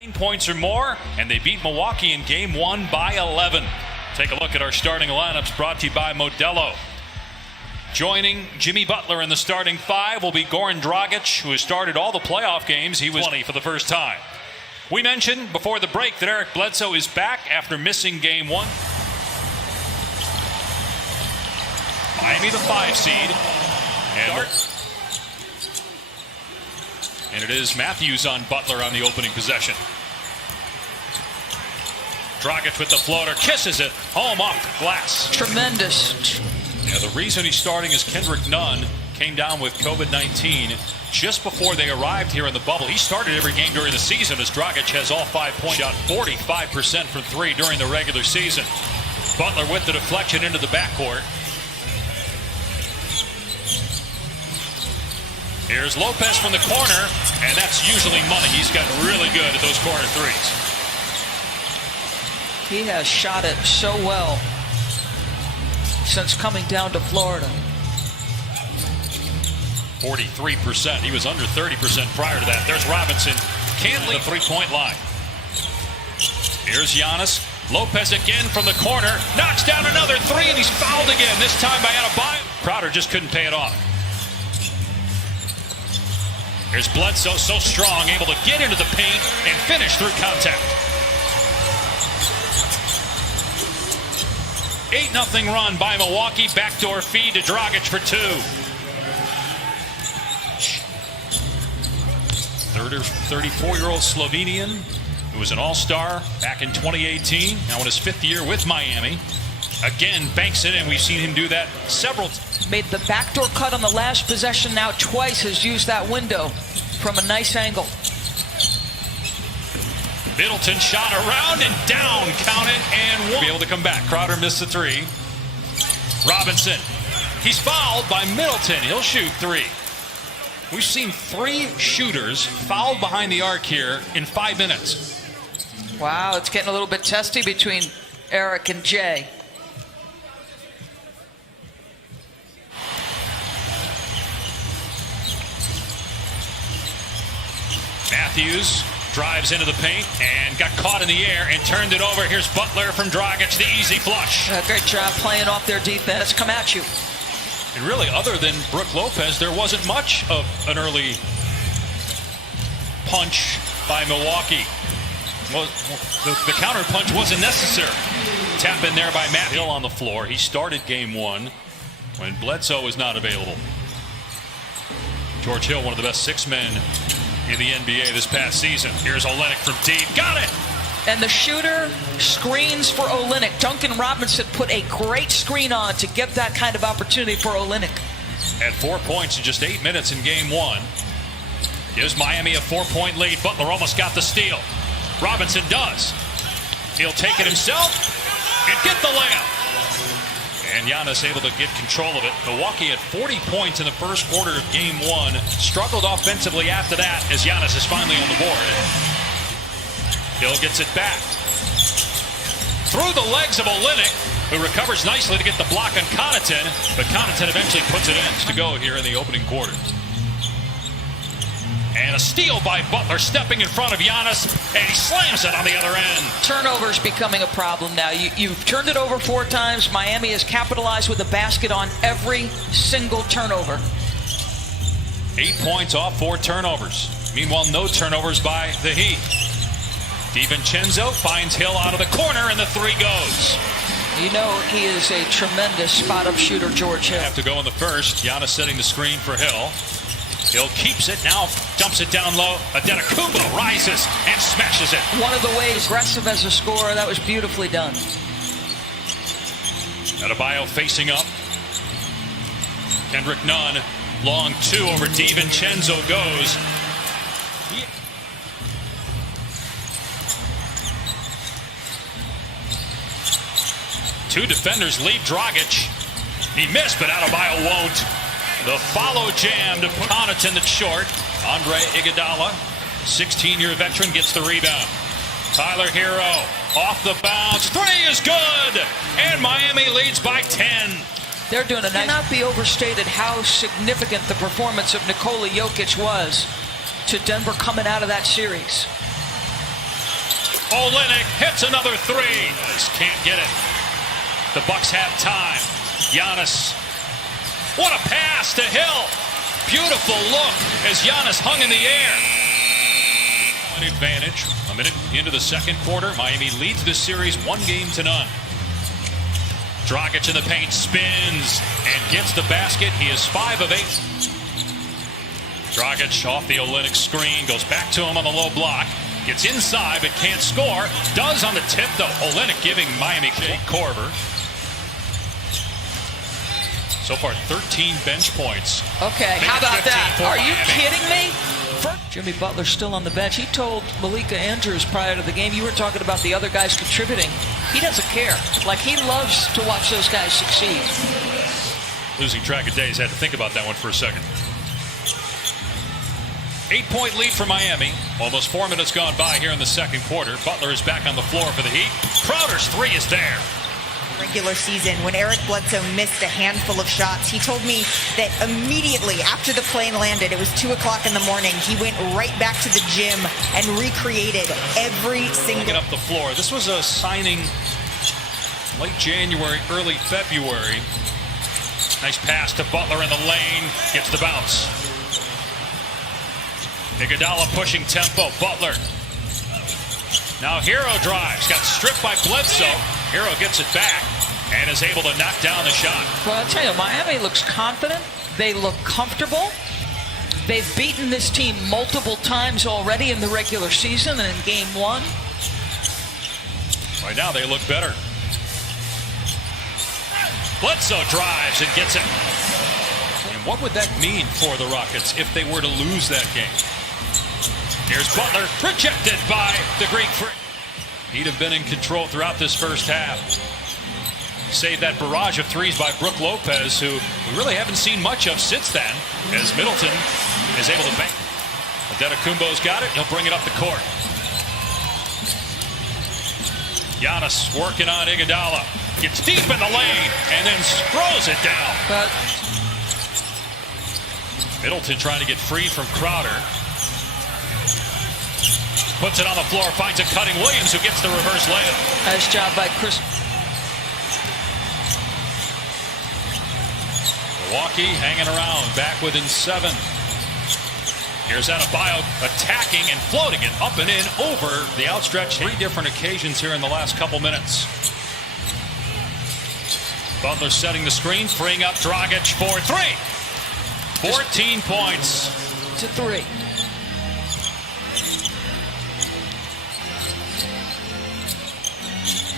Points or more, and they beat Milwaukee in Game 1 by 11. Take a look at our starting lineups brought to you by Modelo. Joining Jimmy Butler in the starting five will be Goran Dragic, who has started all the playoff games. He was 20 for the first time. We mentioned before the break that Eric Bledsoe is back after missing Game 1. Miami the 5 seed. And it is Matthews on Butler on the opening possession. Dragic with the floater, kisses it home off the glass. Tremendous. Yeah, the reason he's starting is Kendrick Nunn came down with COVID-19 just before they arrived here in the bubble. He started every game during the season as Dragic has all 5 points. Shot 45% from three during the regular season. Butler with the deflection into the backcourt. Here's Lopez from the corner, and that's usually money. He's gotten really good at those corner threes. He has shot it so well since coming down to Florida. 43%. He was under 30% prior to that. There's Robinson. Can't leave the three-point line. Here's Giannis. Lopez again from the corner. Knocks down another three, and he's fouled again, this time by Adebayo. Crowder just couldn't pay it off. Here's Bledsoe, so strong, able to get into the paint and finish through contact. 8-0 run by Milwaukee. Backdoor feed to Dragic for two. 34-year-old Slovenian who was an all-star back in 2018. Now in his fifth year with Miami. Again, banks it in. We've seen him do that several times. Made the backdoor cut on the last possession. Now twice has used that window from a nice angle. Middleton shot around and down. Count it and won't be able to come back. Crowder missed the three. Robinson. He's fouled by Middleton. He'll shoot three. We've seen three shooters fouled behind the arc here in 5 minutes. Wow, it's getting a little bit testy between Eric and Jay. Matthews drives into the paint and got caught in the air and turned it over. Here's Butler from Dragic, the easy flush. Great job playing off their defense. Come at you. And really, other than Brook Lopez, there wasn't much of an early punch by Milwaukee. Well, the counter punch wasn't necessary. Tap in there by Matt Hill on the floor. He started Game 1 when Bledsoe was not available. George Hill, one of the best six men in the NBA this past season. Here's Olynyk from deep. Got it! And the shooter screens for Olynyk. Duncan Robinson put a great screen on to get that kind of opportunity for Olynyk. Had 4 points in just 8 minutes in Game 1. Gives Miami a 4-point lead. Butler almost got the steal. Robinson does. He'll take it himself and get the layup. And Giannis able to get control of it. Milwaukee had 40 points in the first quarter of Game 1. Struggled offensively after that as Giannis is finally on the board. Hill gets it back. Through the legs of Olynyk, who recovers nicely to get the block on Connaughton. But Connaughton eventually puts it in to go here in the opening quarter. And a steal by Butler, stepping in front of Giannis, and he slams it on the other end. Turnovers becoming a problem now. You've turned it over 4 times. Miami has capitalized with a basket on every single turnover. 8 points off 4 turnovers. Meanwhile, no turnovers by the Heat. DiVincenzo finds Hill out of the corner, and the three goes. You know he is a tremendous spot-up shooter, George Hill. Have to go in the first. Giannis setting the screen for Hill. Hill keeps it, now dumps it down low. Adetokounmpo rises and smashes it. One of the ways aggressive as a scorer, that was beautifully done. Adebayo facing up. Kendrick Nunn, long two over DiVincenzo goes. Two defenders leave Dragic. He missed, but Adebayo won't. The follow jam to Connaughton that's short. Andre Iguodala, 16-year veteran, gets the rebound. Tyler Hero off the bounce. Three is good. And Miami leads by 10. They're doing a nice. It cannot be overstated how significant the performance of Nikola Jokic was to Denver coming out of that series. Olynyk hits another three. Just can't get it. The Bucks have time. Giannis. What a pass to Hill. Beautiful look as Giannis hung in the air. An advantage. A minute into the second quarter. Miami leads this series 1-0. Dragic in the paint, spins and gets the basket. He is 5 of 8. Dragic off the Olynyk screen, goes back to him on the low block. Gets inside but can't score. Does on the tip though. Olynyk giving Miami Jake Korver. So far 13 bench points. Okay, how about that? Are you kidding me? Jimmy Butler's still on the bench. He told Malika Andrews prior to the game, you were talking about the other guys contributing. He doesn't care. Like, he loves to watch those guys succeed. Losing track of days. Had to think about that one for a second. 8-point lead for Miami. Almost 4 minutes gone by here in the second quarter. Butler is back on the floor for the Heat. Crowder's three is there. Regular season, when Eric Bledsoe missed a handful of shots, he told me that immediately after the plane landed, it was 2 o'clock in the morning, he went right back to the gym and recreated every single... Up the floor. This was a signing late January, early February. Nice pass to Butler in the lane. Gets the bounce. Iguodala pushing tempo. Butler. Now Hero drives. Got stripped by Bledsoe. Hero gets it back and is able to knock down the shot. Well, I'll tell you, Miami looks confident. They look comfortable. They've beaten this team multiple times already in the regular season and in game 1. Right now they look better. Bledsoe drives and gets it. And what would that mean for the Rockets if they were to lose that game? Here's Butler, rejected by the Greek Freak. He'd have been in control throughout this first half. Save that barrage of threes by Brook Lopez, who we really haven't seen much of since then, as Middleton is able to bank. Antetokounmpo's got it. He'll bring it up the court. Giannis working on Iguodala. Gets deep in the lane and then throws it down. But Middleton trying to get free from Crowder. Puts it on the floor, finds a cutting Williams, who gets the reverse layup. Nice job by Chris. Milwaukee hanging around, back within 7. Here's Adebayo attacking and floating it up and in over the outstretched. 3 different occasions here in the last couple minutes. Butler setting the screen, freeing up Dragic for 3. 14 points. To 3.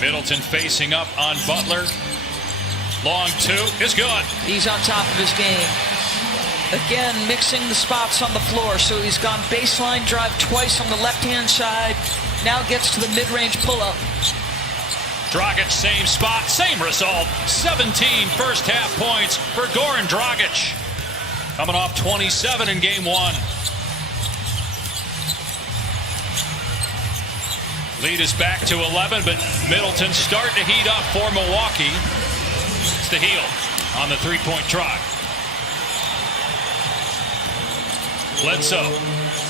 Middleton facing up on Butler. Long 2 is good. He's on top of his game. Again, mixing the spots on the floor. So he's gone baseline drive twice on the left-hand side. Now gets to the mid-range pull-up. Dragic, same spot, same result. 17 first half points for Goran Dragic. Coming off 27 in game 1. Lead is back to 11, but Middleton starting to heat up for Milwaukee. It's the heel on the 3-point try. Bledsoe,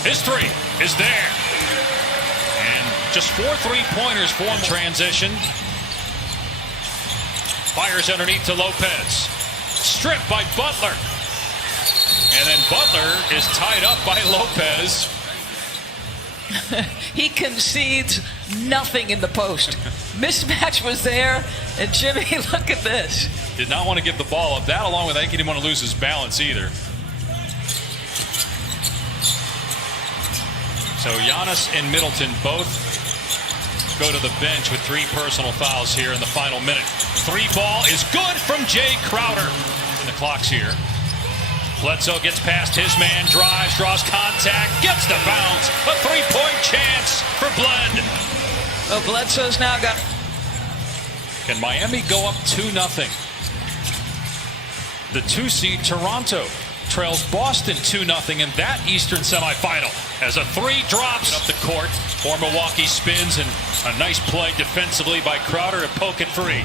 his 3 is there. And just 4 3-pointers for him. Transition. Fires underneath to Lopez. Stripped by Butler. And then Butler is tied up by Lopez. He concedes nothing in the post. Mismatch was there, and Jimmy, look at this. Did not want to give the ball up. That, along with, I think he didn't want to lose his balance either. So Giannis and Middleton both go to the bench with 3 personal fouls here in the final minute. 3 ball is good from Jay Crowder. And the clock's here. Bledsoe gets past his man, drives, draws contact, gets the bounce. A 3-point chance for Bled. Oh, Bledsoe's now got... Can Miami go up 2-0? The 2 seed Toronto trails Boston 2-0 in that Eastern semifinal as a 3 drops up the court for Milwaukee. Spins and a nice play defensively by Crowder to poke it free.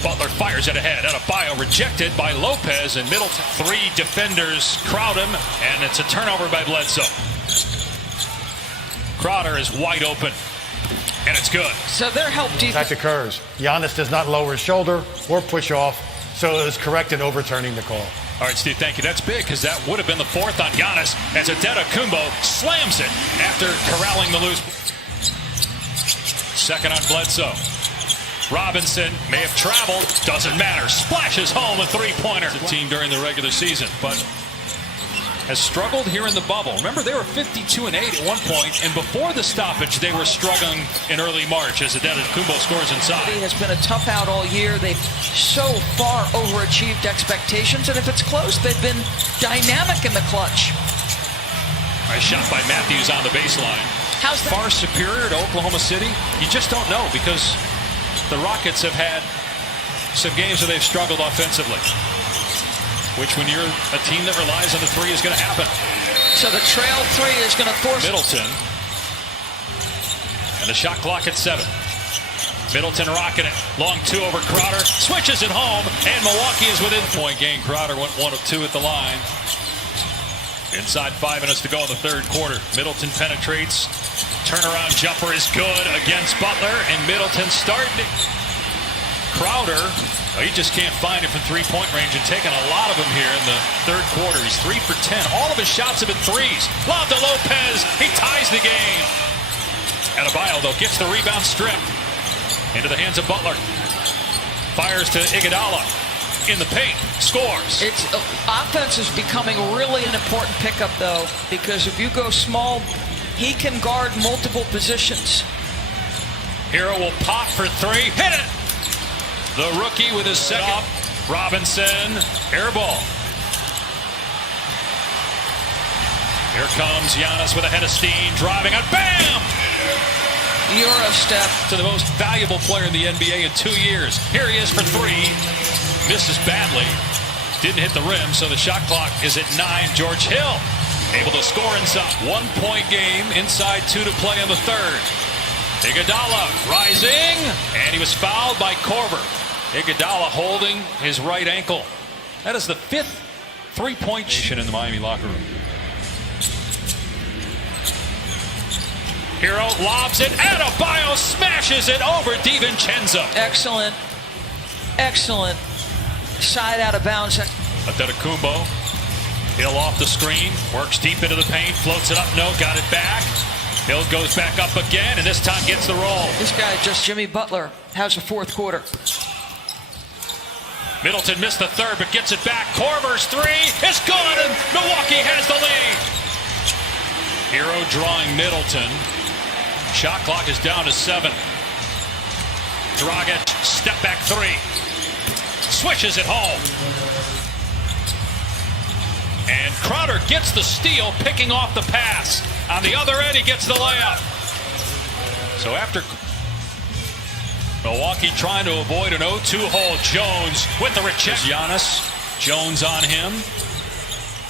Butler fires it ahead. Adebayo rejected by Lopez, and Middleton. 3 defenders crowd him, and it's a turnover by Bledsoe. Crowder is wide open, and it's good. So their help defense. That occurs. Giannis does not lower his shoulder or push off, so it is correct in overturning the call. All right, Steve, thank you. That's big because that would have been the fourth on Giannis as Antetokounmpo slams it after corralling the loose. Second on Bledsoe. Robinson may have traveled, doesn't matter. Splashes home a three-pointer. The team during the regular season, but has struggled here in the bubble. Remember, they were 52-8 at one point, and before the stoppage, they were struggling in early March as Antetokounmpo scores inside. It has been a tough out all year. They've so far overachieved expectations, and if it's close, they've been dynamic in the clutch. Nice shot by Matthews on the baseline. How's that? Far superior to Oklahoma City? You just don't know because the Rockets have had some games where they've struggled offensively, which when you're a team that relies on the three is going to happen. So the trail three is going to force Middleton. And the shot clock at 7. Middleton rocking it. Long two over Crowder. Switches it home. And Milwaukee is within point game. Crowder went 1 of 2 at the line. Inside 5 minutes to go in the third quarter. Middleton penetrates. Turnaround jumper is good against Butler. And Middleton starting it. Crowder, he just can't find it from three-point range and taking a lot of them here in the third quarter. He's 3 for 10. All of his shots have been threes. Lob to Lopez. He ties the game. Adebayo, though, gets the rebound stripped into the hands of Butler. Fires to Iguodala in the paint. Scores. It's offense is becoming really an important pickup, though, because if you go small, he can guard multiple positions. Hero will pop for 3. Hit it. The rookie with his second. Robinson, air ball. Here comes Giannis with a head of steam, driving it, bam! Euro step. To the most valuable player in the NBA in 2 years. Here he is for 3. Misses badly. Didn't hit the rim, so the shot clock is at 9. George Hill able to score inside. 1-point game, inside 2 to play in the third. Iguodala rising, and he was fouled by Korver. Iguodala holding his right ankle. That is the 5th three-point in the Miami locker room. Hero lobs it. Adebayo smashes it over DiVincenzo. Excellent. Excellent. Side out of bounds. Antetokounmpo. Hill off the screen. Works deep into the paint. Floats it up. No, got it back. Hill goes back up again, and this time gets the roll. This guy, just Jimmy Butler, has a fourth quarter. Middleton missed the third, but gets it back. Korver's 3 is good, and Milwaukee has the lead. Hero drawing Middleton. Shot clock is down to 7. Dragic, step back 3. Swishes it home. And Crowder gets the steal, picking off the pass. On the other end, he gets the layup. So after Milwaukee trying to avoid an 0-2 hole, Jones with the rejection. Giannis, Jones on him.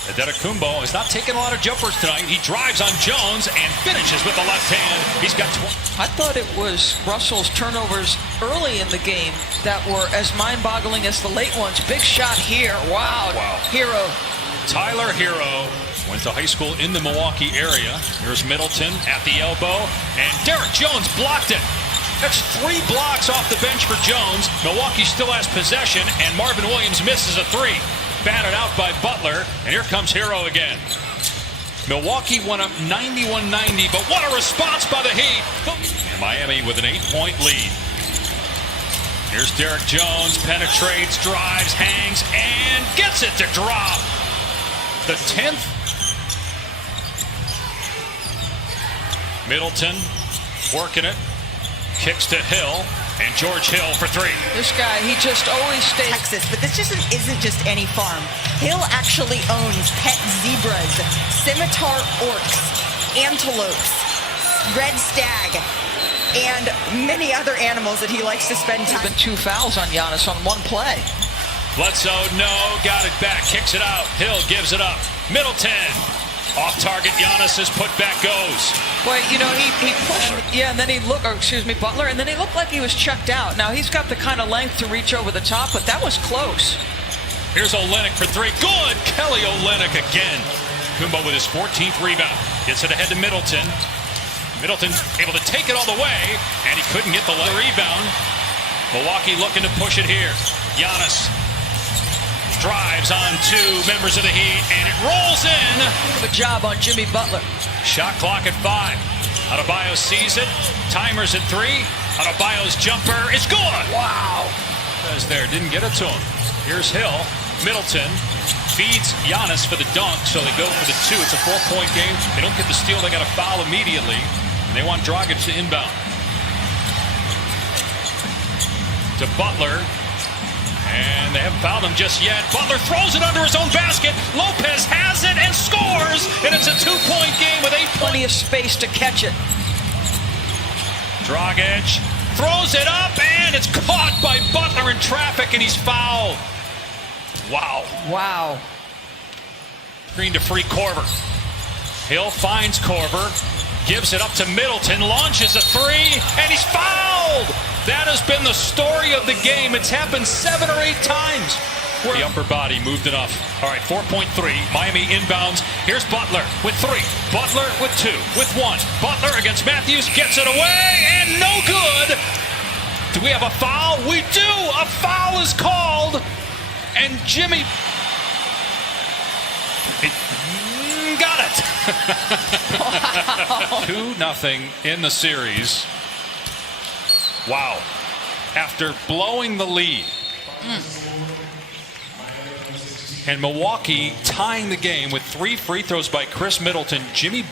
Antetokounmpo is not taking a lot of jumpers tonight. He drives on Jones and finishes with the left hand. He's got 20. I thought it was Russell's turnovers early in the game that were as mind-boggling as the late ones. Big shot here. Wow. Hero. Tyler Hero went to high school in the Milwaukee area. Here's Middleton at the elbow, and Derek Jones blocked it. That's 3 blocks off the bench for Jones. Milwaukee still has possession, and Marvin Williams misses a 3. Batted out by Butler, and here comes Hero again. Milwaukee went up 91-90, but what a response by the Heat. And Miami with an 8-point lead. Here's Derek Jones, penetrates, drives, hangs, and gets it to drop. The 10th. Middleton working it. Kicks to Hill. And George Hill for 3. This guy, he just always stays. Texas, but this just isn't just any farm. Hill actually owns pet zebras, scimitar orcs, antelopes, red stag, and many other animals that he likes to spend time. There's been 2 fouls on Giannis on 1 play. Bledsoe, no, got it back, kicks it out. Hill gives it up. Middleton, off target. Giannis's putback goes. Well, you know, he pushed, and then he Butler, and then he looked like he was checked out. Now, he's got the kind of length to reach over the top, but that was close. Here's Olynyk for 3. Good! Kelly Olynyk again. Kumbo with his 14th rebound. Gets it ahead to Middleton. Middleton able to take it all the way, and he couldn't get the rebound. Milwaukee looking to push it here. Giannis drives on two members of the Heat, and it rolls in. Good job on Jimmy Butler. Shot clock at 5. Adebayo sees it. Timer's at 3. Adebayo's jumper is good. Wow. Was there, didn't get it to him. Here's Hill. Middleton feeds Giannis for the dunk, so they go for the 2. It's a 4-point game. They don't get the steal. They got a foul immediately. And they want Dragic to inbound. To Butler. And they haven't fouled him just yet. Butler throws it under his own basket. Lopez has it and scores. And it's a 2-point game with 8 points. Plenty of space to catch it. Dragic throws it up, and it's caught by Butler in traffic, and he's fouled. Wow. Wow. Screen to free Korver. Hill finds Korver, gives it up to Middleton, launches a 3, and he's fouled. That has been the story of the game. It's happened 7 or 8 times. The upper body moved enough. All right, 4.3. Miami inbounds. Here's Butler with 3. Butler with 2. With 1. Butler against Matthews. Gets it away, and no good. Do we have a foul? We do. A foul is called. And Jimmy got it. 2-0 in the series. Wow. After blowing the lead. And Milwaukee tying the game with 3 free throws by Chris Middleton. Jimmy